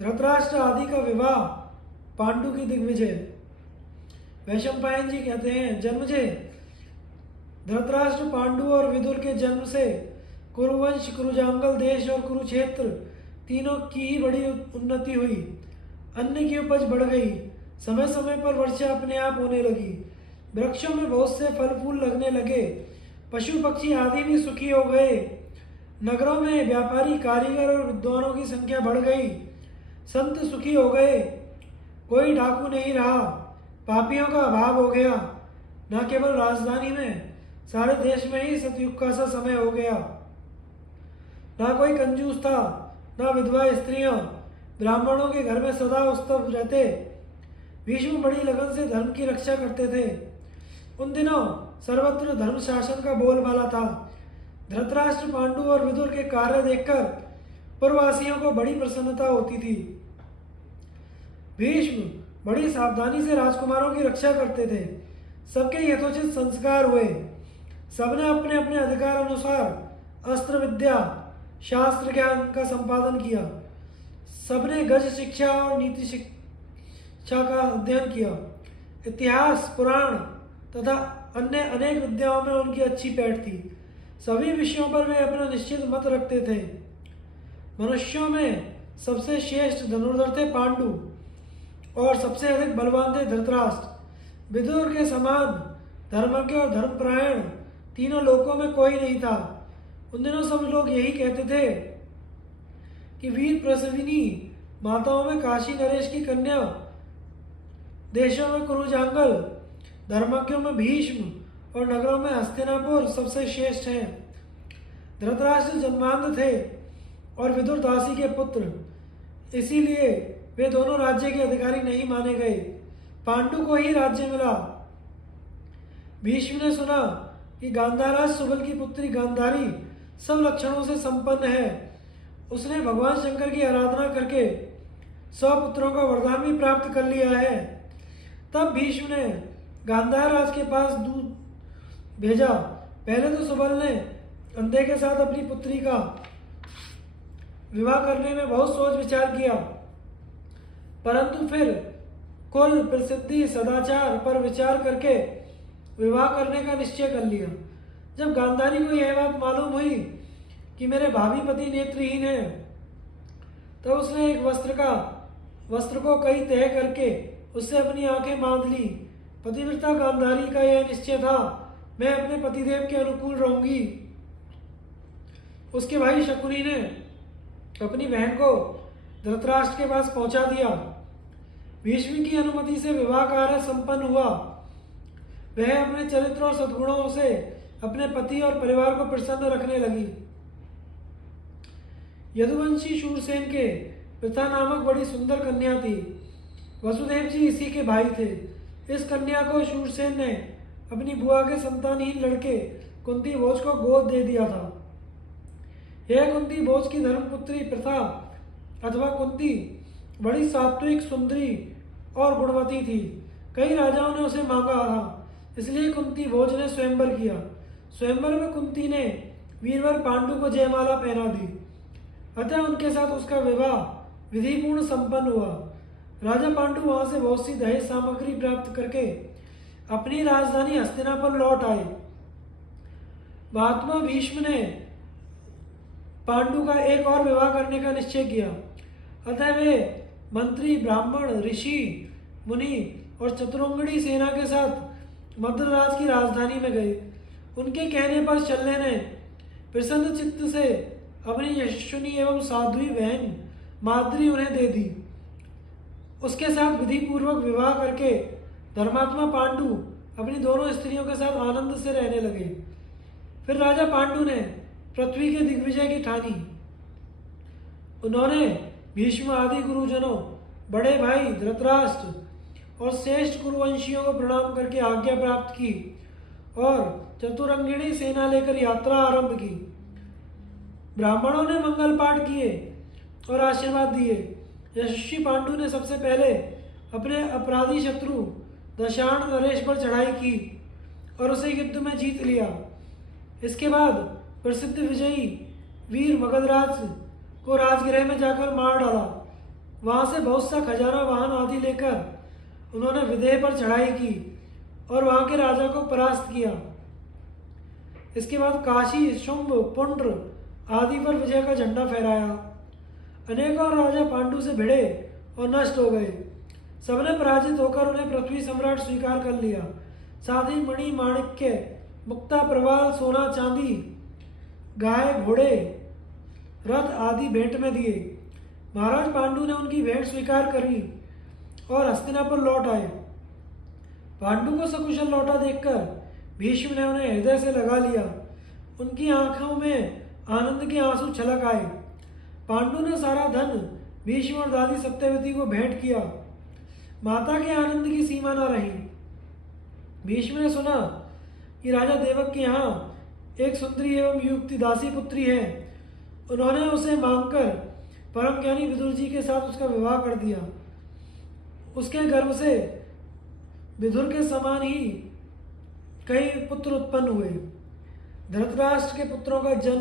धृतराष्ट्र आदि का विवाह, पांडु की दिग्विजय। वैशंपायन जी कहते हैं, जन्मजय धृतराष्ट्र, पांडु और विदुर के जन्म से कुरुवंश, कुरुजांगल देश और कुरुक्षेत्र तीनों की ही बड़ी उन्नति हुई। अन्न की उपज बढ़ गई, समय समय पर वर्षा अपने आप होने लगी, वृक्षों में बहुत से फल फूल लगने लगे, पशु पक्षी आदि भी सुखी हो गए। नगरों में व्यापारी, कारीगर और विद्वानों की संख्या बढ़ गई, संत सुखी हो गए, कोई डाकू नहीं रहा, पापियों का अभाव हो गया। न केवल राजधानी में, सारे देश में ही सतयुग का सा समय हो गया। ना कोई कंजूस था, ना विधवा स्त्रियां, ब्राह्मणों के घर में सदा उत्सव रहते। भीष्म बड़ी लगन से धर्म की रक्षा करते थे। उन दिनों सर्वत्र धर्म शासन का बोलबाला था। धृतराष्ट्र, पांडु और विदुर के कार्य देखकर पुरवासियों को बड़ी प्रसन्नता होती थी। भीष्म बड़ी सावधानी से राजकुमारों की रक्षा करते थे। सबके यथोचित संस्कार हुए। सबने अपने अपने अधिकार अनुसार अस्त्र विद्या, शास्त्र ज्ञान का संपादन किया। सबने गज शिक्षा और नीति शिक्षा का अध्ययन किया। इतिहास, पुराण तथा अन्य अनेक विद्याओं में उनकी अच्छी पैठ थी। सभी विषयों पर वे अपना निश्चित मत रखते थे। मनुष्यों में सबसे श्रेष्ठ धनुर्धर थे पांडु और सबसे अधिक बलवान थे धृतराष्ट्र। विदुर के समान धर्मज्ञ और धर्मपरायण तीनों लोकों में कोई नहीं था। उन दिनों सब लोग यही कहते थे कि वीर प्रसविनी माताओं में काशी नरेश की कन्या, देशों में कुरुजांगल, धर्मज्ञों में भीष्म और नगरों में हस्तिनापुर सबसे श्रेष्ठ हैं। धृतराष्ट्र जन्मांध थे और विदुर दासी के पुत्र, इसीलिए वे दोनों राज्य के अधिकारी नहीं माने गए। पांडु को ही राज्य मिला। भीष्म ने सुना कि गांधाराज सुबल की पुत्री गांधारी सब लक्षणों से संपन्न है। उसने भगवान शंकर की आराधना करके 100 पुत्रों का वरदान भी प्राप्त कर लिया है। तब भीष्म ने गांधार राज के पास दूत भेजा। पहले तो सुबल ने अंधे के साथ अपनी पुत्री का विवाह करने में बहुत सोच विचार किया, परंतु फिर कुल, प्रसिद्धि, सदाचार पर विचार करके विवाह करने का निश्चय कर लिया। जब गांधारी को यह बात मालूम हुई कि मेरे भावी पति नेत्रहीन है, तब उसने एक वस्त्र को कई तह करके उससे अपनी आंखें बांध ली। पतिव्रता गांधारी का यह निश्चय था, मैं अपने पतिदेव के अनुकूल रहूंगी। उसके भाई शकुनी ने अपनी बहन को धृतराष्ट्र के पास पहुंचा दिया। भीष्म की अनुमति से विवाह कार्य संपन्न हुआ। वह अपने चरित्र और सद्गुणों से अपने पति और परिवार को प्रसन्न रखने लगी। यदुवंशी शूरसेन के पिता नामक बड़ी सुंदर कन्या थी। वसुदेव जी इसी के भाई थे। इस कन्या को शूरसेन ने अपनी बुआ के संतानहीन लड़के कुंती भोज को गोद दे दिया था। यह कुंती भोज की धर्मपुत्री प्रथा अथवा कुंती बड़ी सात्विक, सुंदरी और गुणवती थी। कई राजाओं ने उसे मांगा था, इसलिए कुंती भोज ने स्वयंवर किया। स्वयंवर में कुंती ने वीरवर पांडु को जयमाला पहना दी, अतः उनके साथ उसका विवाह विधिपूर्ण संपन्न हुआ। राजा पांडु वहां से बहुत सी दहेज सामग्री प्राप्त करके अपनी राजधानी हस्तिनापुर लौट आए। महात्मा भीष्म ने पांडु का एक और विवाह करने का निश्चय किया, अतः वे मंत्री, ब्राह्मण, ऋषि, मुनि और चतुरंगड़ी सेना के साथ मद्रराज की राजधानी में गए। उनके कहने पर शल्य ने प्रसन्न चित्त से अपनी यशस्विनी एवं साध्वी बहन माद्री उन्हें दे दी। उसके साथ विधि पूर्वक विवाह करके धर्मात्मा पांडु अपनी दोनों स्त्रियों के साथ आनंद से रहने लगे। फिर राजा पांडु ने पृथ्वी के दिग्विजय की ठानी। उन्होंने भीष्म आदि गुरुजनों, बड़े भाई धृतराष्ट्र और श्रेष्ठ कुरुवंशियों को प्रणाम करके आज्ञा प्राप्त की और चतुरंगिणी सेना लेकर यात्रा आरंभ की। ब्राह्मणों ने मंगल पाठ किए और आशीर्वाद दिए। यशस्वी पांडु ने सबसे पहले अपने अपराधी शत्रु दशाण नरेश पर चढ़ाई की और उसे युद्ध में जीत लिया। इसके बाद प्रसिद्ध विजयी वीर मगधराज को राजगृह में जाकर मार डाला। वहां से बहुत सा खजाना वाहन आदि लेकर उन्होंने विदेह पर चढ़ाई की और वहां के राजा को परास्त किया। इसके बाद काशी, शुंभ, पुंड्र आदि पर विजय का झंडा फहराया। अनेकों राजा पांडु से भिड़े और नष्ट हो गए। सबने पराजित होकर उन्हें पृथ्वी सम्राट स्वीकार कर लिया। साथ ही मणि, माणिक्य, मुक्ता, प्रवाल, सोना, चांदी, गाय, घोड़े, रथ आदि भेंट में दिए। महाराज पांडु ने उनकी भेंट स्वीकार करी और हस्तिनापुर लौट आए। पांडु को सकुशल लौटा देखकर भीष्म ने उन्हें हृदय से लगा लिया। उनकी आंखों में आनंद के आंसू छलक आए। पांडु ने सारा धन भीष्म और दादी सत्यवती को भेंट किया। माता के आनंद की सीमा न रही। भीष्म ने सुना कि राजा देवक के यहाँ एक सुंदरी एवं युक्ति दासी पुत्री है। उन्होंने उसे मांगकर परम ज्ञानी विदुर जी के साथ उसका विवाह कर दिया। उसके गर्भ से विदुर के समान ही कई पुत्र उत्पन्न हुए। धृतराष्ट्र के पुत्रों का जन्म